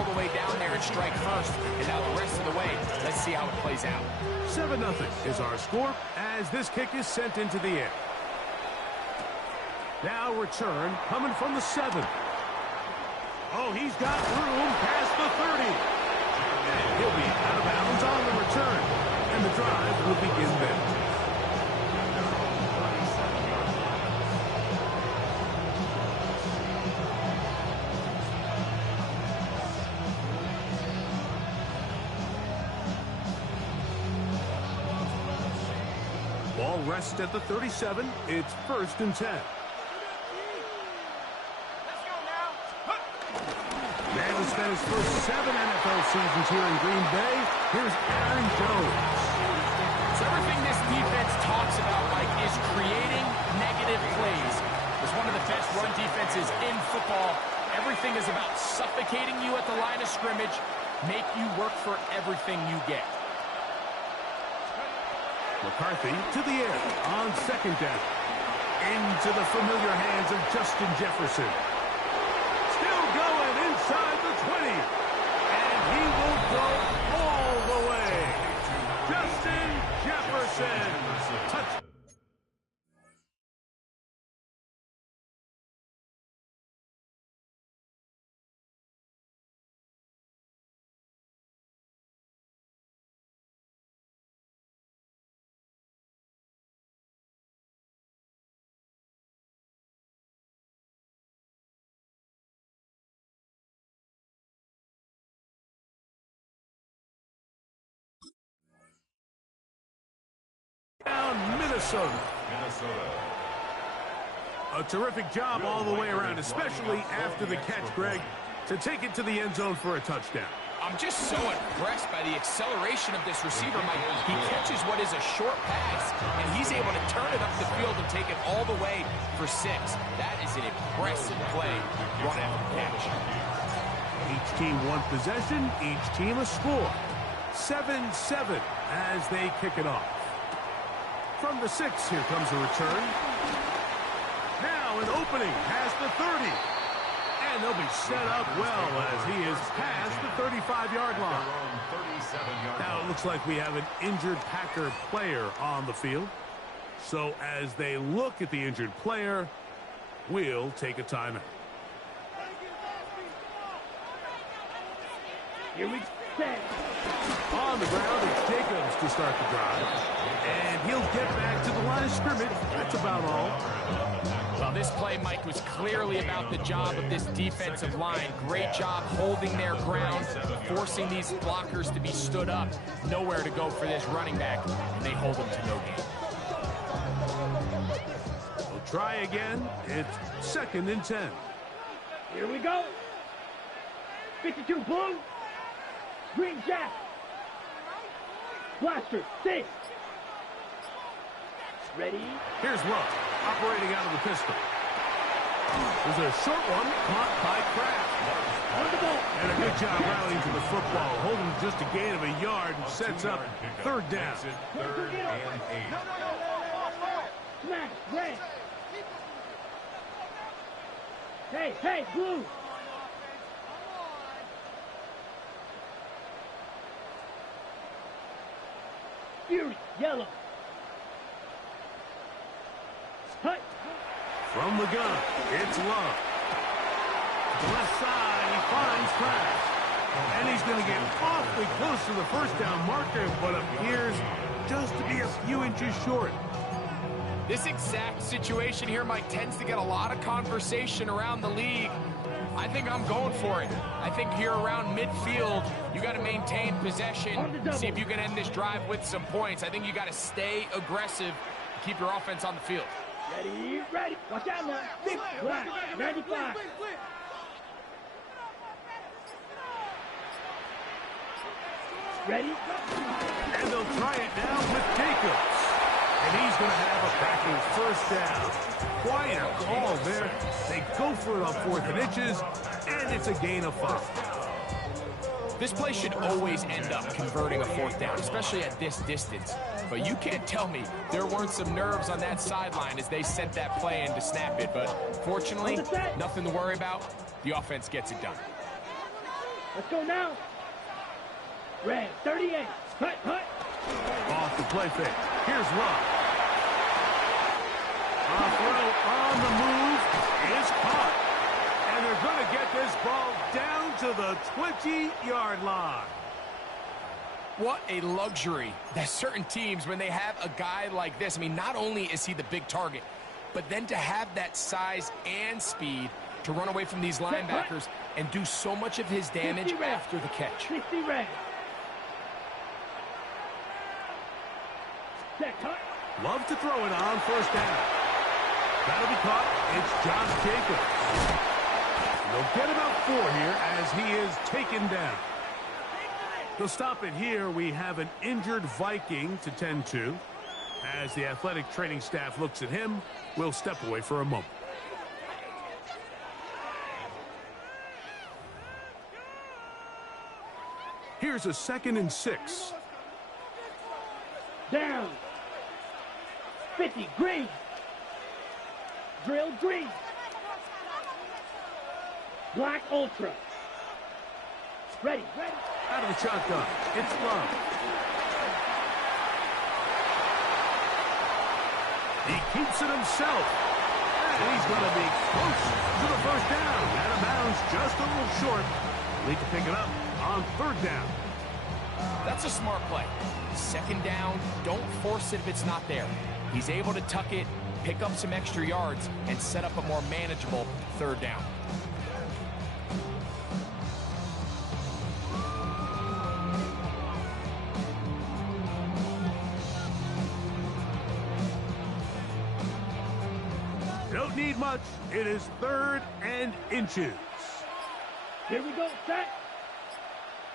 all the way down there and strike first. And now the rest of the way, let's see how it plays out. 7-0 is our score as this kick is sent into the air. Now return coming from the 7. Oh, he's got room past the 30. And he'll be out of bounds on the return. And the drive will begin then. Ball rests at the 37. It's 1st and 10. Man who spent his first 7 NFL seasons here in Green Bay. Here's Aaron Jones. So everything this defense talks about, Mike, is creating negative plays. It's one of the best run defenses in football. Everything is about suffocating you at the line of scrimmage, make you work for everything you get. McCarthy to the air on 2nd down. Into the familiar hands of Justin Jefferson. Still going inside the 20. And he will go all the way. Justin Jefferson. Touch. Down Minnesota. A terrific job all the way around, especially after the catch, Greg, to take it to the end zone for a touchdown. I'm just so impressed by the acceleration of this receiver, Mike. He catches what is a short pass, and he's able to turn it up the field and take it all the way for 6. That is an impressive play, run after catch. Each team one possession, each team a score. 7-7 as they kick it off. From the 6, here comes a return. Now an opening past the 30. And they'll be set up well as he is past the 35-yard line. Now it looks like we have an injured Packer player on the field. So as they look at the injured player, we'll take a timeout. Here we go. On the ground, it's Jacobs to start the drive. And he'll get back to the line of scrimmage. That's about all. Well, this play, Mike, was clearly about the job of this defensive line. Great job holding their ground, forcing these blockers to be stood up. Nowhere to go for this running back, and they hold him to no gain. We'll try again. It's 2nd and 10. Here we go. 52 blue. Green jack. Blaster, 6. Ready? Here's Luck, operating out of the pistol. There's a short one caught by Kraft. And a good job rallying to the football, holding just a gain of a yard and sets up 3rd down. 3rd and 8. Smash, red. Hey, blue. Fierce, yellow. Hut. From the gun, it's Love. To the left side, he finds Kraft. And he's going to get awfully close to the 1st down marker, but appears just to be a few inches short. This exact situation here, Mike, tends to get a lot of conversation around the league. I think I'm going for it. I think here around midfield, you got to maintain possession, see if you can end this drive with some points. I think you got to stay aggressive, keep your offense on the field. Ready. Watch out now. Black, 95. Ready? And they'll try it now with Jacobs. And he's going to have a Packers 1st down. Quite a call there. They go for it on 4th and inches, and it's a gain of 5. This play should always end up converting a 4th down, especially at this distance. But you can't tell me there weren't some nerves on that sideline as they sent that play in to snap it. But fortunately, nothing to worry about. The offense gets it done. Let's go now. Red, 38. Hut, hut. Off the play fake. Here's Love. A throw on the move is caught. And they're going to get this ball down to the 20-yard line. What a luxury. There's certain teams, when they have a guy like this, I mean, not only is he the big target, but then to have that size and speed to run away from these linebackers and do so much of his damage after the catch. 60 red. Set, hut. Love to throw it on first down. That'll be caught. It's Josh Jacobs. They'll get about 4 here as he is taken down. They'll stop it here. We have an injured Viking to tend to. As the athletic training staff looks at him, we'll step away for a moment. Here's a 2nd and 6. Down. 50, green. Drill, green. Black Ultra. Ready, ready. Out of the shotgun, it's Love. He keeps it himself. And he's going to be close to the first down. Out of bounds, just a little short. Need to pick it up on 3rd down. That's a smart play. 2nd down, don't force it if it's not there. He's able to tuck it, pick up some extra yards, and set up a more manageable 3rd down. Don't need much. It is 3rd and inches. Here we go, set.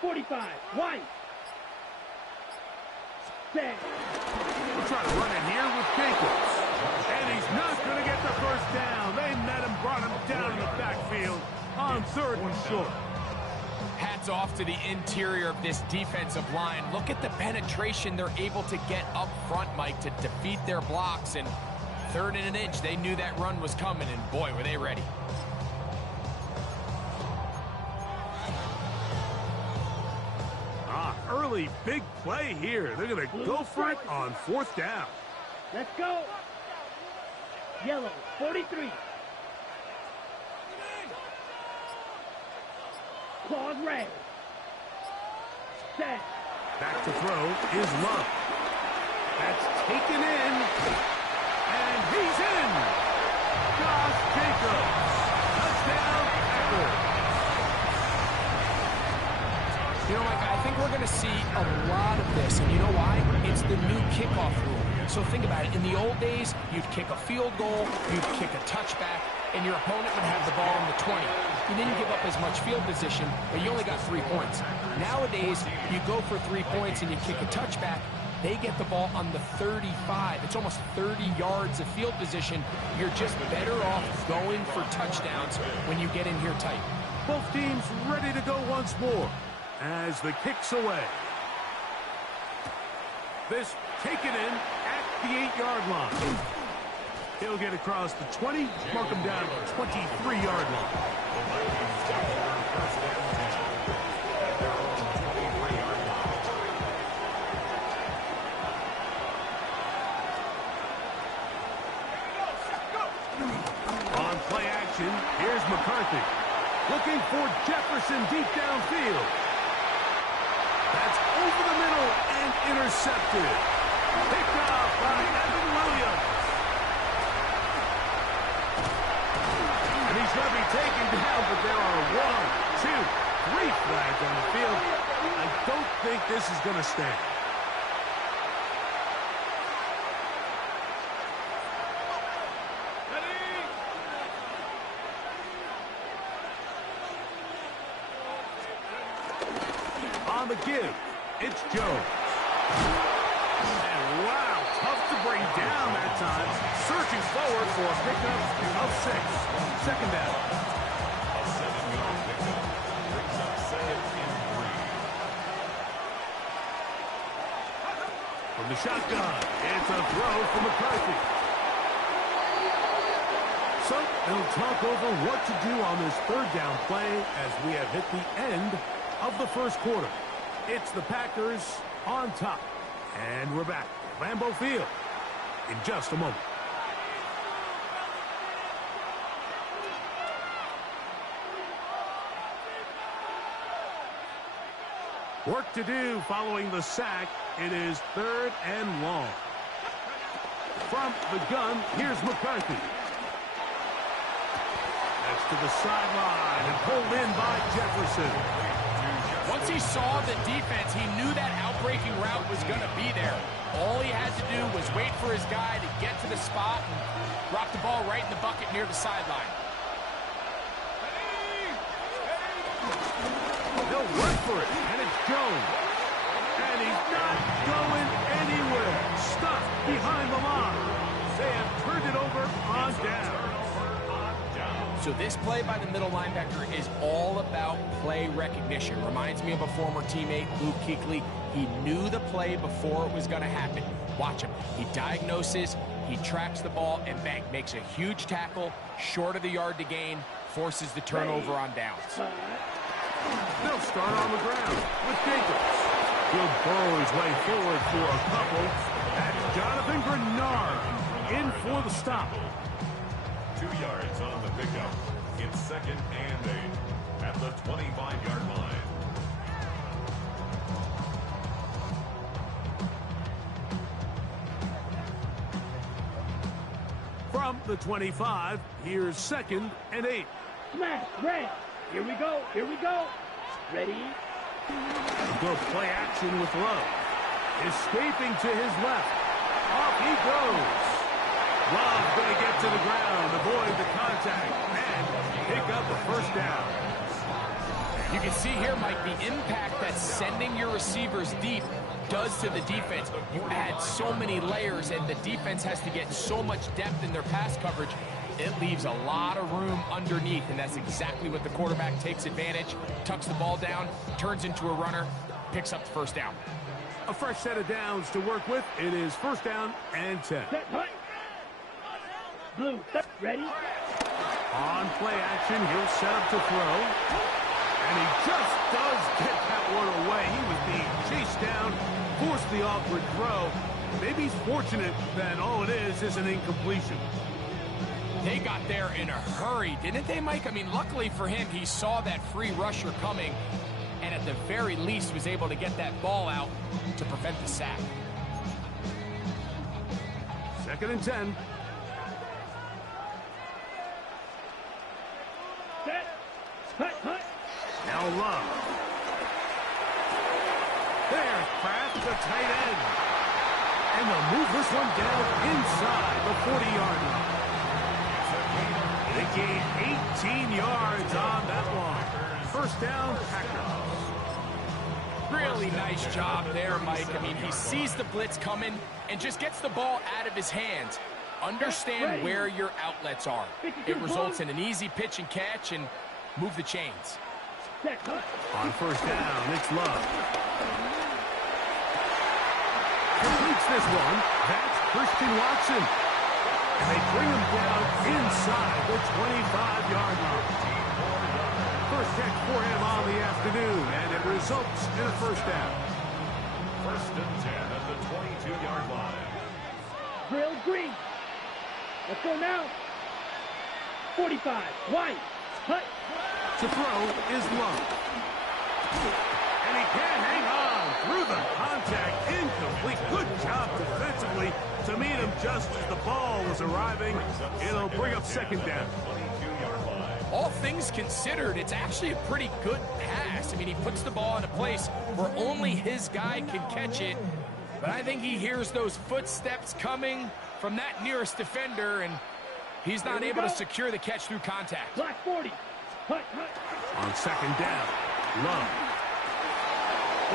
45, white. Set. We'll try to run it here with Jacobs. And he's not going to get the first down. They met him, brought him down in the backfield on 3rd and short. Hats off to the interior of this defensive line. Look at the penetration they're able to get up front, Mike, to defeat their blocks. And 3rd and an inch, they knew that run was coming, and boy, were they ready. Early big play here. They're going to go for it on 4th down. Let's go. Yellow, 43. Claws red. Set. Back to throw is Love. That's taken in. And he's in. Josh Jacobs. Touchdown, Packers. You know, Mike, I think we're going to see a lot of this, and you know why? It's the new kickoff rule. So think about it. In the old days, you'd kick a field goal, you'd kick a touchback, and your opponent would have the ball on the 20. You didn't give up as much field position, but you only got 3 points. Nowadays, you go for 3 points and you kick a touchback, they get the ball on the 35. It's almost 30 yards of field position. You're just better off going for touchdowns when you get in here tight. Both teams ready to go once more as the kick's away. This taken in at the 8-yard line. He'll get across the 20, mark him down at the 23-yard line. On play action, here's McCarthy. Looking for Jefferson deep downfield. That's over the middle and intercepted. Picked off by Evan Williams. And he's going to be taken down, but there are 1, 2, 3 flags on the field. I don't think this is going to stand. On the give, it's Jones. And wow, tough to bring down that time. Searching forward for a pickup of 6. 2nd down. From the shotgun, it's a throw from McCarthy. So they'll talk over what to do on this 3rd down play as we have hit the end of the first quarter. It's the Packers on top. And we're back at Lambeau Field in just a moment. Work to do following the sack. It is 3rd and long. From the gun, here's McCarthy. That's to the sideline and pulled in by Jefferson. Once he saw the defense, he knew that outbreaking route was going to be there. All he had to do was wait for his guy to get to the spot and drop the ball right in the bucket near the sideline. They'll run for it, and it's Jones. And he's not going anywhere. Stuck behind the line. They have turned it over on down. So this play by the middle linebacker is all about play recognition. Reminds me of a former teammate, Luke Kuechly. He knew the play before it was going to happen. Watch him. He diagnoses, he tracks the ball, and bang, makes a huge tackle, short of the yard to gain, forces the turnover on downs. They'll start on the ground with Jacobs. He'll burrow his way forward for a couple. That's Jonathan Grenard in for the stop. 2 yards on the pickup. It's 2nd and 8 at the 25-yard line. From the 25, here's 2nd and 8. Smash, red. Here we go. Here we go. Ready? Go play action with Love. Escaping to his left. Off he goes. Love going to get to the ground, avoid the contact, and pick up a first down. You can see here, Mike, the impact that sending your receivers deep does to the defense. You add so many layers, and the defense has to get so much depth in their pass coverage. It leaves a lot of room underneath, and that's exactly what the quarterback takes advantage, tucks the ball down, turns into a runner, picks up the first down. A fresh set of downs to work with. It is 1st down and 10. Set, hut. Blue, ready? On play action, he'll set up to throw. And he just does get that one away. He was being chased down, forced the awkward throw. Maybe he's fortunate that all it is an incompletion. They got there in a hurry, didn't they, Mike? I mean, luckily for him, he saw that free rusher coming, and at the very least was able to get that ball out to prevent the sack. 2nd and 10. Set, hut. Now Love. There's Kraft, the tight end. And they'll move this one down inside the 40-yard line. They gain 18 yards on that one. 1st down, Packers. Really nice job there, Mike. I mean, he sees the blitz coming and just gets the ball out of his hands. Understand where your outlets are. It results in an easy pitch and catch and move the chains. On 1st down, it's Love. Completes this one. That's Christian Watson. And they bring him down inside the 25-yard line. First catch for him on the afternoon, and it results in a 1st down. 1st and 10 at the 22-yard line. Drill green. Let's go now. 45, white, hut. To throw is Love. And he can't hang on through the contact. Incomplete. Good job defensively to meet him just as the ball was arriving. It'll bring up 2nd down. All things considered, it's actually a pretty good pass. I mean, he puts the ball in a place where only his guy can catch it. But I think he hears those footsteps coming from that nearest defender, and he's not able to secure the catch through contact. Black 40. Hut. On 2nd down, Love.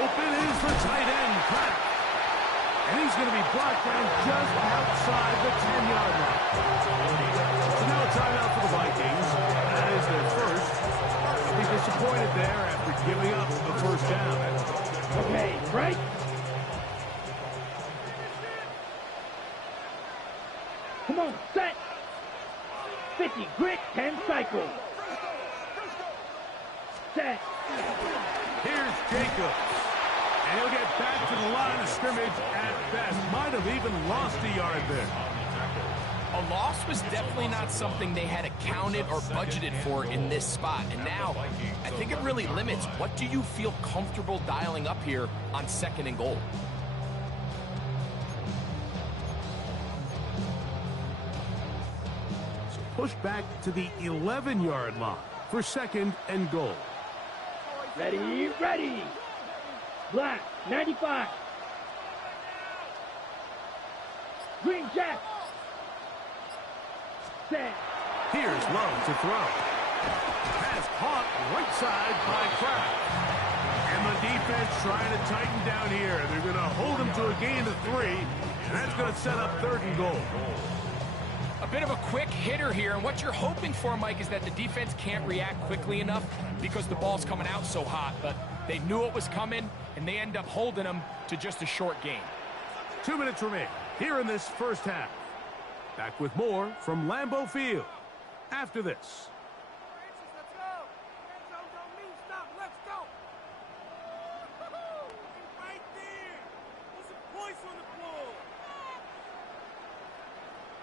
Open is the tight end, Kraft. And he's going to be blocked down just outside the 10-yard line. So now a timeout for the Vikings. That is their first. They'll be disappointed there after giving up the 1st down. Okay, right? Come on, set. 50, grit, 10 cycles. Set. Here's Jacobs. And he'll get back to the line of scrimmage at best. Might have even lost a yard there. A loss was definitely not something they had accounted or budgeted for in this spot. And now, I think it really limits what do you feel comfortable dialing up here on 2nd and goal. So push back to the 11-yard line for 2nd and goal. Ready, ready. Black, 95. Green Jack. Set. Here's Love to throw. Pass caught right side by Kraft. And the defense trying to tighten down here. They're going to hold him to a gain of 3, and that's going to set up 3rd and goal. A bit of a quick hitter here, and what you're hoping for, Mike, is that the defense can't react quickly enough because the ball's coming out so hot, but they knew it was coming, and they end up holding them to just a short gain. 2 minutes remain here in this first half. Back with more from Lambeau Field after this.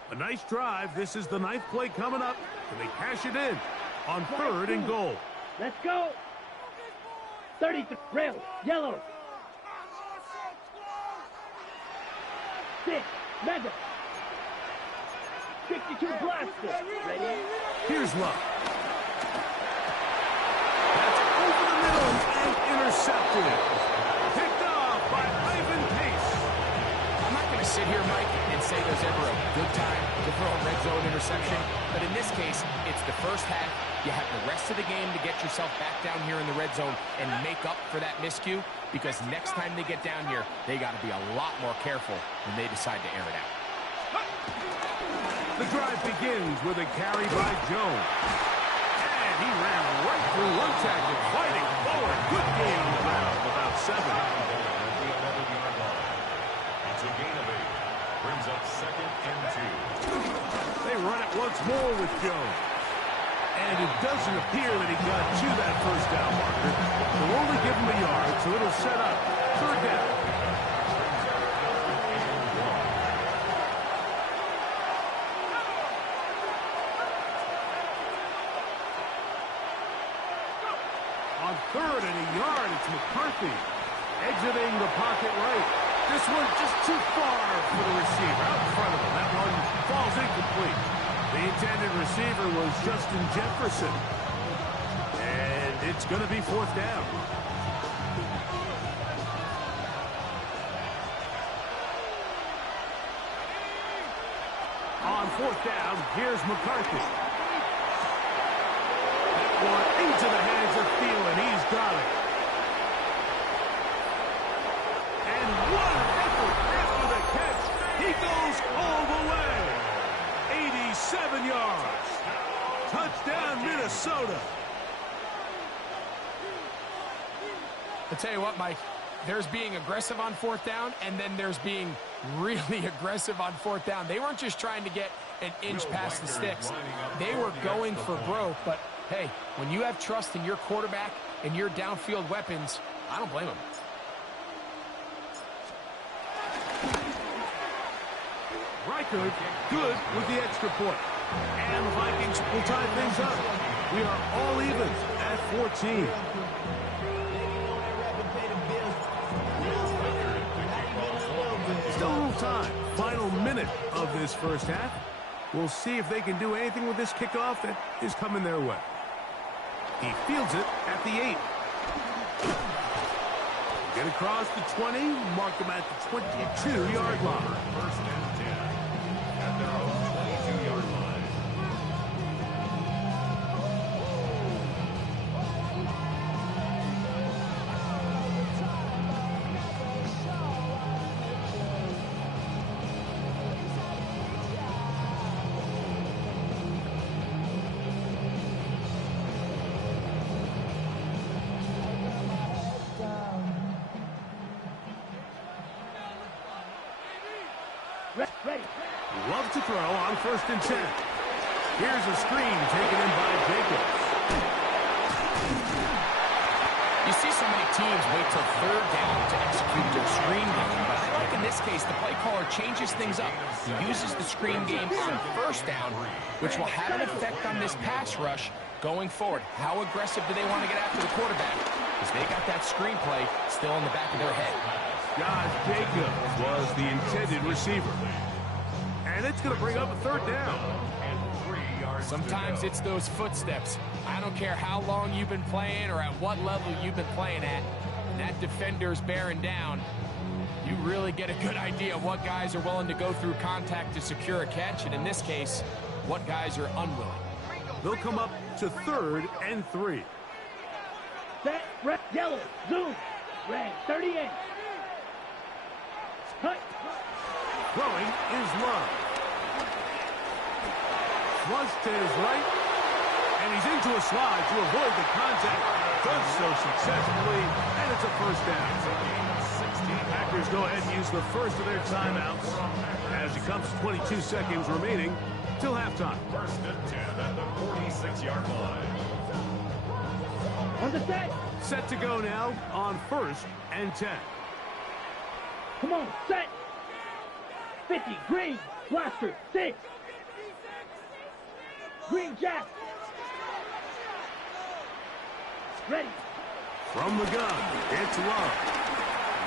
A nice drive. This is the 9th play coming up, and they cash it in on 3rd and goal. Let's go. 33, rail, yellow. 6, mega. 62 blaster. Ready? Here's Love. That's over the middle and intercepted. Picked off by Ivan Pace. I'm not going to sit here, Mike, and say there's ever a good time to throw a red zone interception, but in this case, it's the first half. You have the rest of the game to get yourself back down here in the red zone and make up for that miscue, because next time they get down here, they got to be a lot more careful when they decide to air it out. The drive begins with a carry by Jones. And he ran right through one tackle, fighting forward. Good gain on the ground, about 7. It's a gain of 8. Brings up 2nd and 2. They run it once more with Jones. And it doesn't appear that he got to that first down marker. They'll only give him a yard, so it'll set up 3rd down. On 3rd and a yard, it's McCarthy exiting the pocket right. This one just too far for the receiver out in front of him. That one falls incomplete. The intended receiver was Justin Jefferson. And it's going to be 4th down. On 4th down, here's McCarthy. One into the hands of Thielen. He's got it. And what an effort after the catch. He goes all the way. 87 yards. Touchdown, Minnesota. I'll tell you what, Mike, there's being aggressive on 4th down, and then there's being really aggressive on 4th down. They weren't just trying to get an inch past the sticks. They were going for broke, but hey, when you have trust in your quarterback and your downfield weapons, I don't blame them. Reichard, good with the extra point. And the Vikings will tie things up. We are all even at 14. Still a little time. Final minute of this first half. We'll see if they can do anything with this kickoff that is coming their way. He fields it at the 8. Get across the 20, mark him at the 22-yard line. 1st and 10. At their own 22-yard line. Ready. Love to throw on 1st and 10. Here's a screen taken in by Jacobs. You see so many teams wait till third down to execute their screen game, but I like in this case the play caller changes things up. He uses the screen game on first down, which will have an effect on this pass rush going forward. How aggressive do they want to get after the quarterback? Because they got that screenplay still in the back of their head. Josh Jacobs was the intended receiver. And it's going to bring up a third down. Sometimes it's those footsteps. I don't care how long you've been playing or at what level you've been playing at. And that defender's bearing down. You really get a good idea of what guys are willing to go through contact to secure a catch, and in this case, what guys are unwilling. They'll come up to 3rd and 3. Set, red, yellow, zoom, red, 38. Hut. Throwing is Love. Flush to his right, and he's into a slide to avoid the contact. Does so successfully, and it's a first down. Packers go ahead and use the first of their timeouts as it comes to 22 seconds remaining till halftime. 1st and 10 at the 46-yard line. On the set. Set to go now on 1st and 10. Come on, set. 50, green, blaster, 6. Green Jack. Ready. From the gun, it's Love.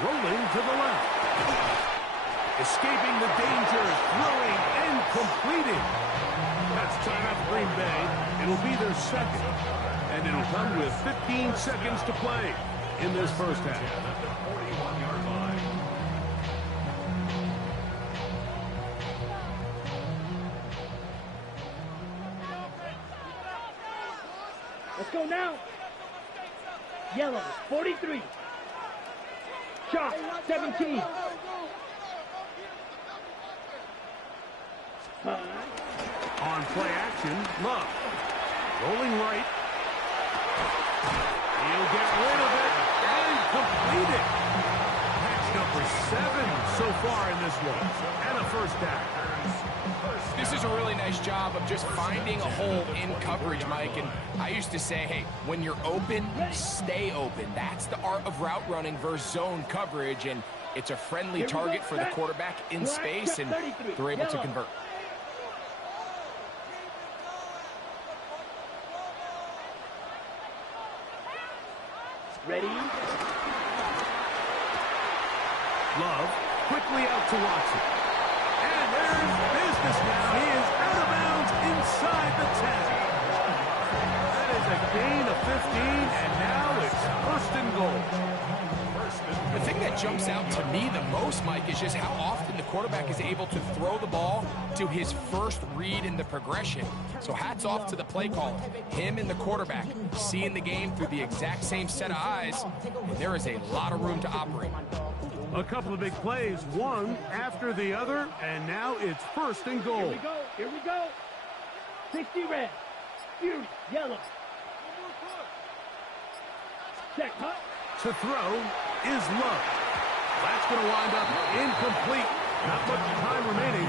Rolling to the left. Escaping the danger, throwing and completing. That's timeout for Green Bay. It'll be their second. And it'll come with 15 seconds to play in this first half. At the 41-yard line. Let's go now. Yellow, 43. Chalk, 17. On play action, Love. Rolling right. He'll get rid of it and complete it. Catch number 7 so far in this one. And a first down. This is a really nice job of just finding a hole in coverage, Mike. And I used to say, hey, when you're open, stay open. That's the art of route running versus zone coverage. And it's a friendly target for the quarterback in space, and they're able to convert. Ready. Love quickly out to Watson. And there's business now. He is out of bounds inside the 10. That is a gain of 15, and now it's 1st and goal. The thing that jumps out to me the most, Mike, is just how often the quarterback is able to throw the ball to his first read in the progression. So hats off to the play caller. Him and the quarterback seeing the game through the exact same set of eyes, and there is a lot of room to operate. A couple of big plays, one after the other, and now it's 1st and goal. Here we go. Here we go. 60 red. Fury, yellow. Check, hut. To throw is Love. That's going to wind up incomplete. Not much time remaining.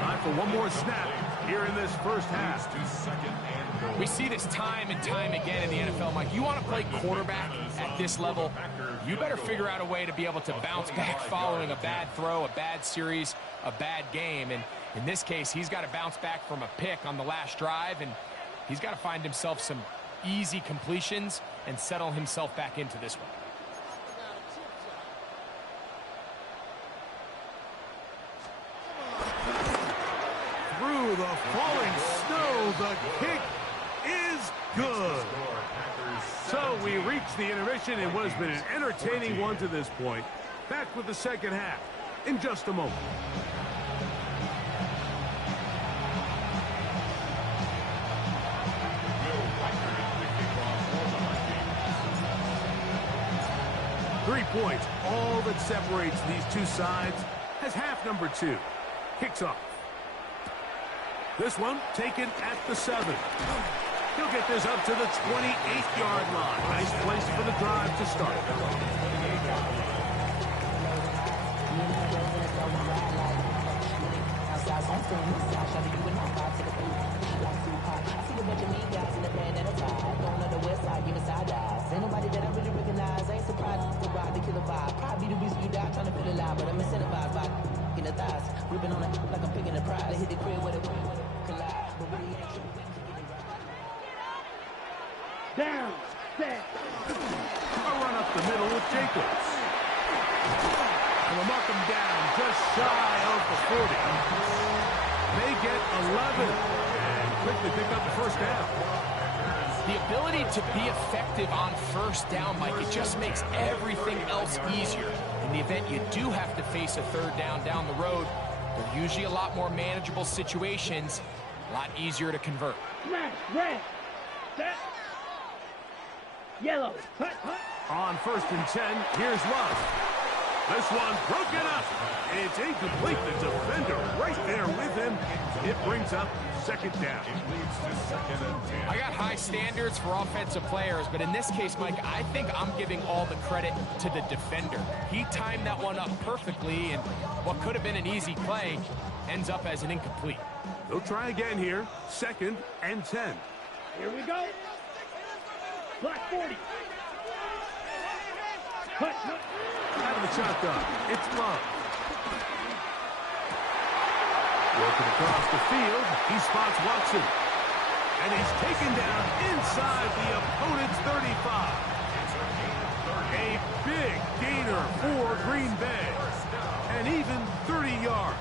Time for one more snap here in this first half. We see this time and time again in the NFL, Mike. You want to play quarterback at this level, you better figure out a way to be able to bounce back following a bad throw, a bad series, a bad game. And in this case, he's got to bounce back from a pick on the last drive, and he's got to find himself some easy completions and settle himself back into this one. Through the falling snow, the kick is good. So we reach the intermission in what has been an entertaining one to this point. Back with the second half in just a moment. points. All that separates these two sides has half number 2. Kicks off. This one taken at the 7. He'll get this up to the 28-yard line. Nice place for the drive to start. Nobody that I really recognize ain't surprised. vibe, but I'm incentivized by in the thighs. Gripping on it like I'm picking a prize. I hit the crib with it, collide. But really ain't true. Down, set. A run up the middle with Jacobs. And they'll mark him down just shy of the 40. They get 11 and quickly pick up the first down. The ability to be effective on first down, Mike, it just makes everything else easier. In the event you do have to face a third down the road, they're usually a lot more manageable situations, a lot easier to convert. Smash, red, set. Yellow, hut. On 1st and 10, here's Love. This one broken up. It's incomplete. The defender right there with him. It brings up 2nd down. I got high standards for offensive players, but in this case, Mike, I think I'm giving all the credit to the defender. He timed that one up perfectly, and what could have been an easy play ends up as an incomplete. They'll try again here. 2nd and 10. Here we go. Block 40. Hut. Out of the shotgun, it's Love. Working across the field, he spots Watson. And he's taken down inside the opponent's 35. A big gainer for Green Bay. And even 30 yards.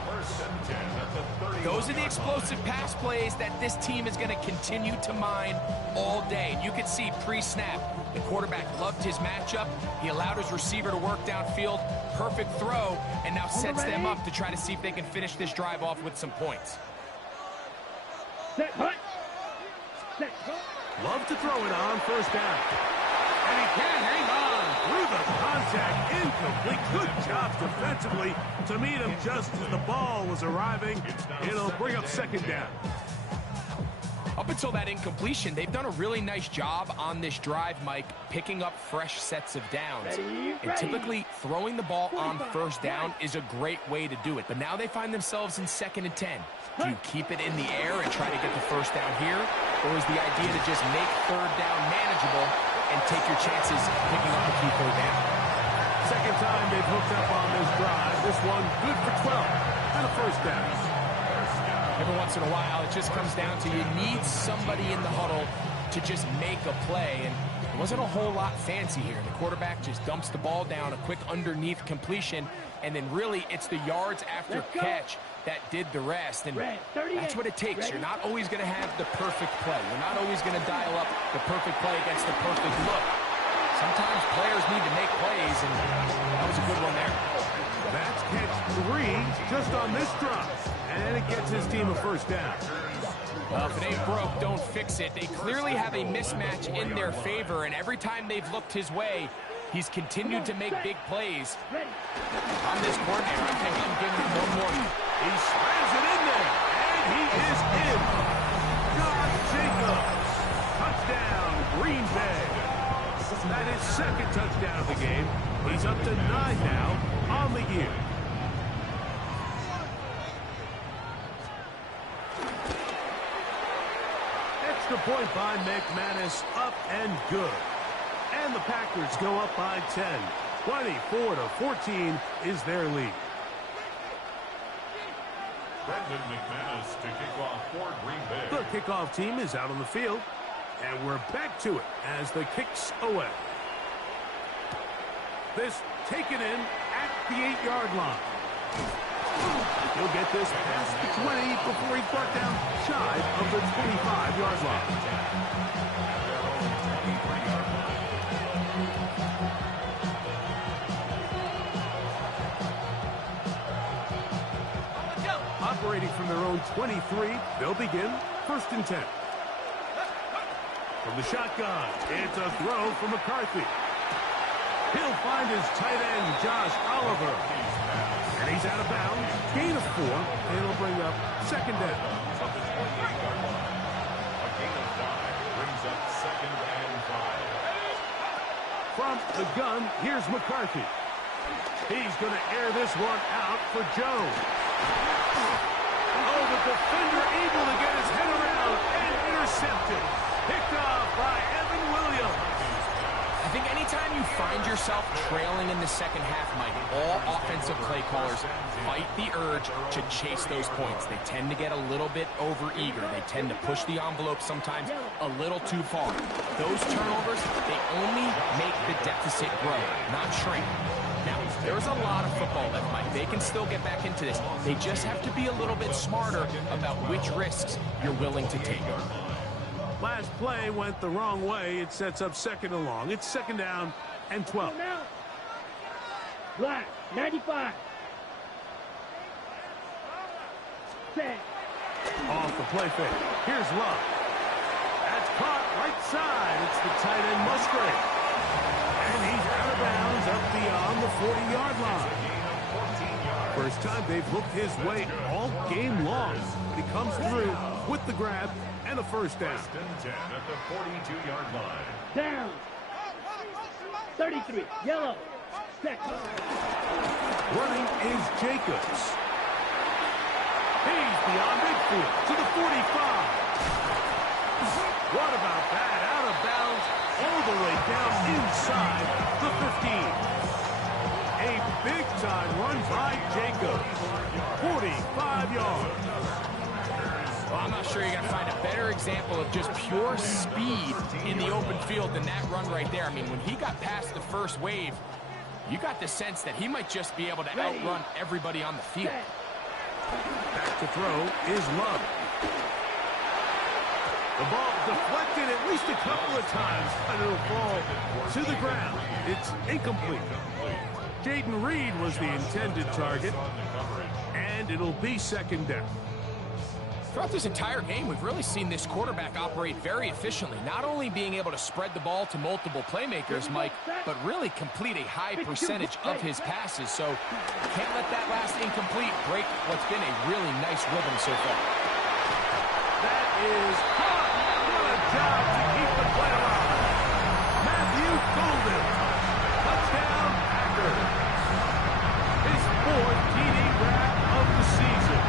Those are the explosive pass plays that this team is going to continue to mine all day. You can see pre-snap, the quarterback loved his matchup. He allowed his receiver to work downfield. Perfect throw, and now sets them up to try to see if they can finish this drive off with some points. Set, hut. Set, hut. Love to throw it on 1st down. And he can't hang on through the contact. Incomplete. Good job defensively to meet him just as the ball was arriving. It'll bring up 2nd down. Up until that incompletion, they've done a really nice job on this drive, Mike, picking up fresh sets of downs. And typically, throwing the ball on 1st down is a great way to do it. But now they find themselves in 2nd and 10. Do you keep it in the air and try to get the 1st down here? Or is the idea to just make 3rd down manageable and take your chances picking up a key 3rd down? 2nd time they've hooked up on this drive. This one good for 12 and a 1st down. Every once in a while, it just comes down to you need somebody in the huddle to just make a play. And it wasn't a whole lot fancy here. The quarterback just dumps the ball down, a quick underneath completion, and then really it's the yards after catch that did the rest. And that's what it takes. You're not always going to have the perfect play. You're not always going to dial up the perfect play against the perfect look. Sometimes players need to make plays, and that was a good one there. That's catch 3 just on this drive. And it gets his team a 1st down. Well, if it ain't broke, don't fix it. They clearly have a mismatch in their favor, and every time they've looked his way, he's continued to make big plays. On this coordinator, I think I'm giving him one more. He slams it in there, and he is in. Josh Jacobs. Touchdown, Green Bay. That is 2nd touchdown of the game. He's up to 9 now on the year. Extra point by McManus, up and good. And the Packers go up by 10. 24-14 is their lead. Brendan McManus to kick off for Green Bay. The kickoff team is out on the field. And we're back to it as the kick's away. This taken in at the 8-yard line. He'll get this past the 20 before he's brought down shy of the 25-yard line. Operating from their own 23, they'll begin 1st and 10. From the shotgun, it's a throw from McCarthy. He'll find his tight end, Josh Oliver. And he's out of bounds. Gain of 4, and it'll bring up 2nd down. A gain of 5 brings up 2nd and 5. From the gun, here's McCarthy. He's going to air this one out for Jones. Oh, the defender able to get his head around and intercepted. Picked off by Evan Williams. I think anytime you find yourself trailing in the second half, Mike, all offensive play callers fight the urge to chase those points. They tend to get a little bit over-eager. They tend to push the envelope sometimes a little too far. Those turnovers, they only make the deficit grow, not shrink. Now, there's a lot of football left, Mike. They can still get back into this. They just have to be a little bit smarter about which risks you're willing to take. Last play went the wrong way. It sets up second and long. It's second down and 12. Black, 95. Set. Off the play fake. Here's Love. That's caught right side. It's the tight end Musgrave. And he's out of bounds up beyond the 40-yard line. First time they've looked his way all game long. But he comes through with the grab and a first down. First and 10 at the 42-yard line. Down. 33. Yellow. Set. Running is Jacobs. He's beyond midfield to the 45. What about that? Out of bounds all the way down inside the 15. A big-time run by Jacobs. 45 yards. Well, I'm not sure you're going to find a better example of just pure speed in the open field than that run right there. I mean, when he got past the first wave, you got the sense that he might just be able to outrun everybody on the field. Back to throw is Love. The ball deflected at least a couple of times, and it'll fall to the ground. It's incomplete. Jaden Reed was the intended target, and it'll be second down. Throughout this entire game, we've really seen this quarterback operate very efficiently, not only being able to spread the ball to multiple playmakers, Mike, but really complete a high percentage of his passes. So can't let that last incomplete break what's been a really nice rhythm so far. That is caught. What a job to keep the play alive. Matthew Golden. Touchdown, Packers. His fourth TD grab of the season.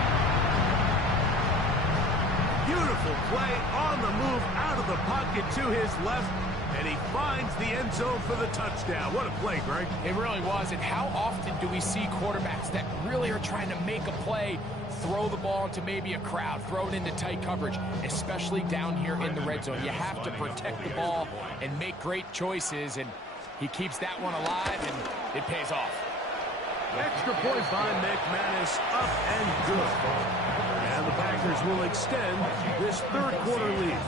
Beautiful play on the move out of the pocket to his left, and he finds the end zone for the touchdown. What a play, Greg. It really was, and how often do we see quarterbacks that really are trying to make a play, throw the ball into maybe a crowd, throw it into tight coverage, especially down here in the red zone. You have to protect the ball and make great choices, and he keeps that one alive, and it pays off. Extra point by McManus, up and good. And the Packers will extend this third quarter lead.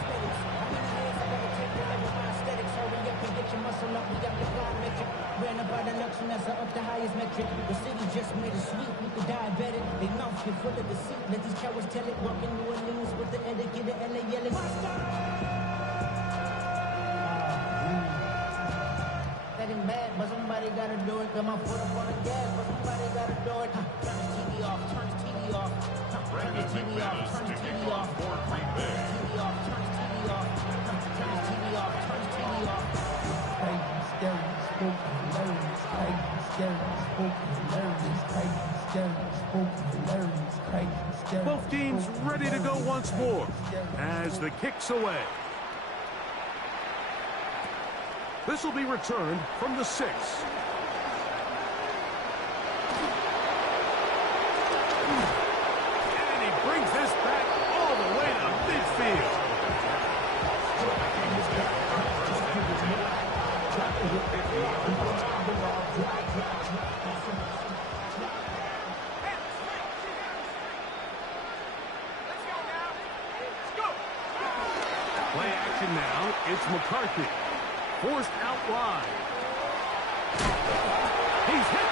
Mad, but somebody gotta do it. Got my foot up on the gas, but somebody gotta do it. Turn the TV off, turn the TV off. Turn the TV off, turn the TV off. Turn the TV off, turn the TV off. Turn the TV off, turn the TV off. Crazy, scary, spooky, hilarious. Crazy, scary, spooky, hilarious. Crazy, scary, spooky, hilarious. Crazy, scary. Both teams ready to go once more as the kick's away. This will be returned from the 6. And he brings this back all the way to midfield. Play action now. It's McCarthy. Forced out wide. He's hit